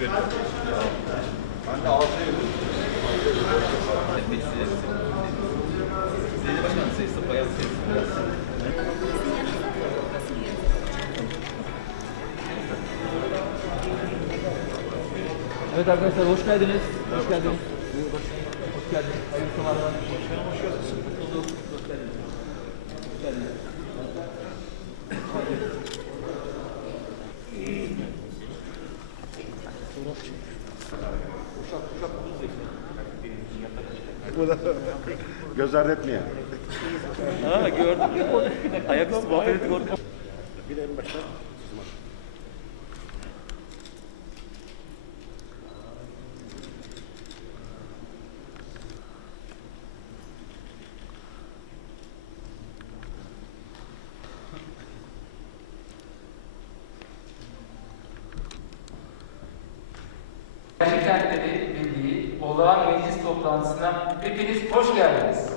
Ben de altı yıldır. Belediye başkanı sayısı bayağı sayısı. Evet arkadaşlar hoş geldiniz. Hoş geldiniz. Hoş geldiniz. Hayırlı sabahlar. Hoş geldiniz. Hoş bulduk. Hoş geldiniz. Hoş geldiniz. Göz ardı. Ha gördüm ya. Ayaküstü muhabbet ettik toplantısına hepiniz hoş geldiniz.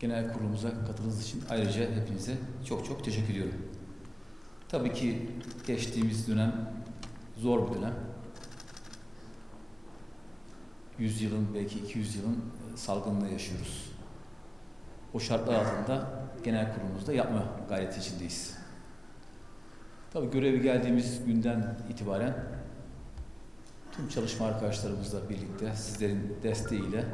Genel kurulumuza katıldığınız için ayrıca hepinize çok çok teşekkür ediyorum. Tabii ki geçtiğimiz dönem zor bir dönem. 100 yılın belki 200 yılın e, salgınlığı yaşıyoruz. O şartlar altında genel kurulumuzda yapma gayreti içindeyiz. Tabii görevi geldiğimiz günden itibaren tüm çalışma arkadaşlarımızla birlikte sizlerin desteğiyle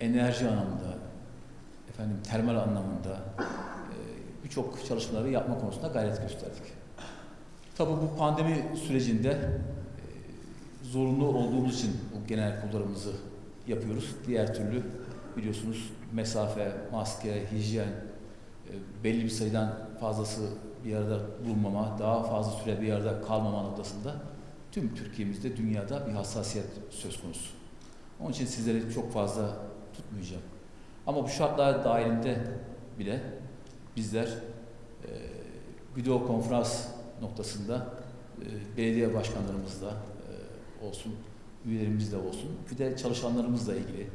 enerji anlamında, efendim termal anlamında e, birçok çalışmaları yapma konusunda gayret gösterdik. Tabii bu pandemi sürecinde e, zorunlu olduğumuz için bu genel kurullarımızı yapıyoruz. Diğer türlü biliyorsunuz mesafe, maske, hijyen, e, belli bir sayıdan fazlası bir arada bulunmama, daha fazla süre bir arada kalmama noktasında tüm Türkiye'mizde, dünyada bir hassasiyet söz konusu. Onun için sizleri çok fazla tutmayacağım. Ama bu şartlar dahilinde bile bizler e, video konferans noktasında e, belediye başkanlarımızla e, olsun, üyelerimizle olsun, bir de çalışanlarımızla ilgili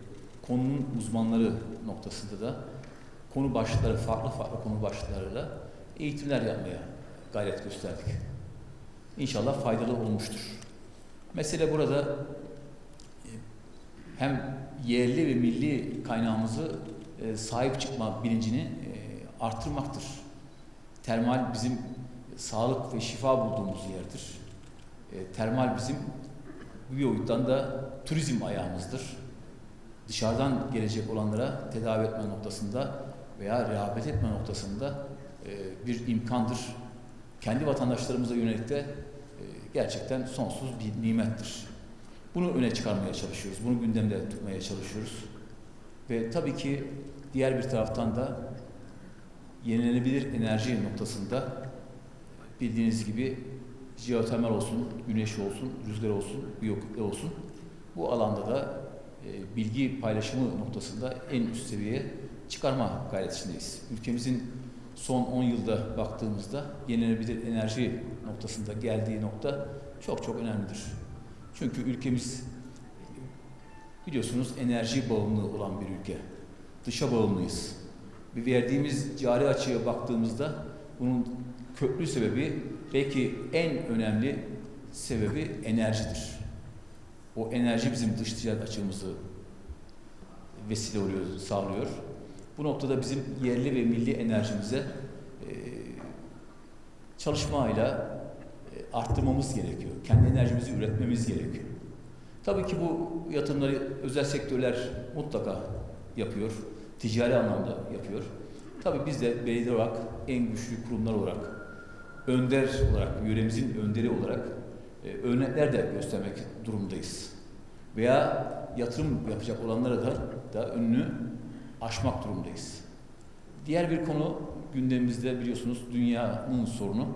konunun uzmanları noktasında da konu başlıkları, farklı farklı konu başlıklarıyla eğitimler yapmaya gayret gösterdik. İnşallah faydalı olmuştur. Mesele burada hem yerli ve milli kaynağımızı e, sahip çıkma bilincini e, artırmaktır. Termal bizim sağlık ve şifa bulduğumuz yerdir. E, termal bizim bir boyuttan da turizm ayağımızdır. Dışarıdan gelecek olanlara tedavi etme noktasında veya rağbet etme noktasında e, bir imkandır. Kendi vatandaşlarımıza yönelik de e, gerçekten sonsuz bir nimettir. Bunu öne çıkarmaya çalışıyoruz. Bunu gündemde tutmaya çalışıyoruz. Ve tabii ki diğer bir taraftan da yenilenebilir enerji noktasında bildiğiniz gibi jeotermal olsun, güneş olsun, rüzgar olsun, biyokütle olsun. Bu alanda da e, bilgi paylaşımı noktasında en üst seviyeye çıkarma gayretindeyiz. Ülkemizin son 10 yılda baktığımızda yenilenebilir enerji noktasında geldiği nokta çok çok önemlidir. Çünkü ülkemiz biliyorsunuz enerji bağımlı olan bir ülke. Dışa bağımlıyız. Bir verdiğimiz cari açıya baktığımızda bunun köklü sebebi belki en önemli sebebi enerjidir. O enerji bizim dış ticaret açığımızı vesile oluyor, sağlıyor. Bu noktada bizim yerli ve milli enerjimize çalışmayla arttırmamız gerekiyor. Kendi enerjimizi üretmemiz gerekiyor. Tabii ki bu yatırımları özel sektörler mutlaka yapıyor. Ticari anlamda yapıyor. Tabii biz de belediye olarak en güçlü kurumlar olarak önder olarak, yöremizin önderi olarak e, örnekler de göstermek durumundayız. Veya yatırım yapacak olanlara da, da önünü aşmak durumundayız. Diğer bir konu gündemimizde biliyorsunuz dünyanın sorunu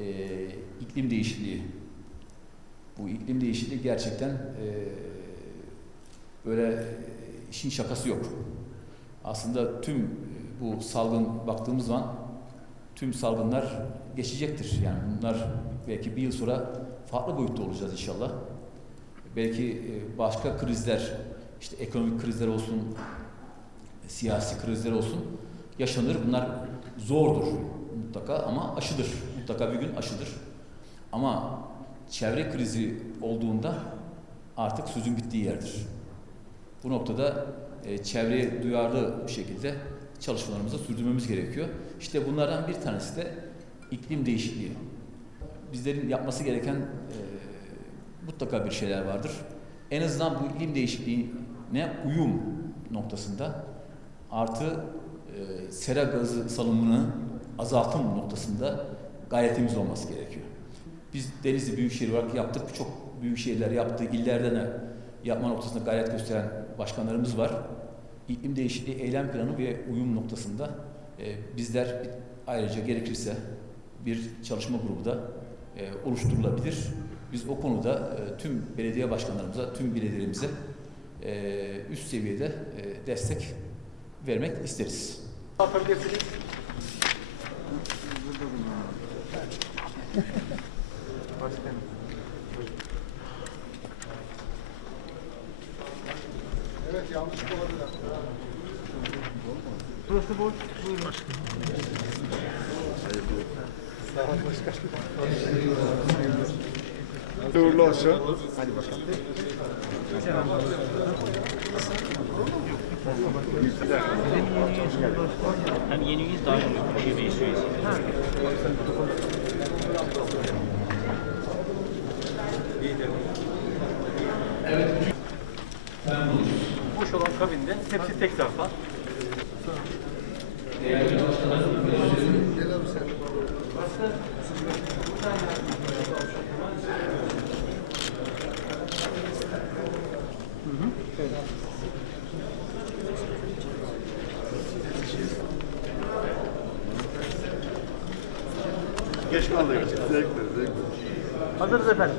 e, iklim değişikliği. Bu iklim değişikliği gerçekten e, böyle işin şakası yok. Aslında tüm e, bu salgın baktığımız zaman tüm salgınlar geçecektir. Yani bunlar belki bir yıl sonra farklı boyutta olacağız inşallah. Belki e, başka krizler, işte ekonomik krizler olsun, siyasi krizler olsun yaşanır. Bunlar zordur mutlaka ama aşıdır. Mutlaka bir gün aşıdır. Ama çevre krizi olduğunda artık sözün bittiği yerdir. Bu noktada e, çevreye duyarlı bir şekilde çalışmalarımızı sürdürmemiz gerekiyor. İşte bunlardan bir tanesi de iklim değişikliği. Bizlerin yapması gereken e, mutlaka bir şeyler vardır. En azından bu iklim değişikliğine uyum noktasında artı e, sera gazı salımını azaltım noktasında gayretimiz olması gerekiyor. Biz Denizli Büyükşehir olarak yaptık, birçok büyük şehirler yaptı, illerde de yapma noktasında gayret gösteren başkanlarımız var. İklim değişikliği eylem planı ve uyum noktasında e, bizler ayrıca gerekirse bir çalışma grubu da e, oluşturulabilir. Biz o konuda e, tüm belediye başkanlarımıza, tüm belediyelerimize e, üst seviyede e, destek vermek isteriz. Evet yanlışlık olabilir. Uğurlu olsun. Hadi bakalım. Hem yeni üyeyiz daha önce bir üyeyiz. Boş olan kabinde hepsi tek tarafa. Geç kaldık. Zevkli, zevkli. Hazırız efendim.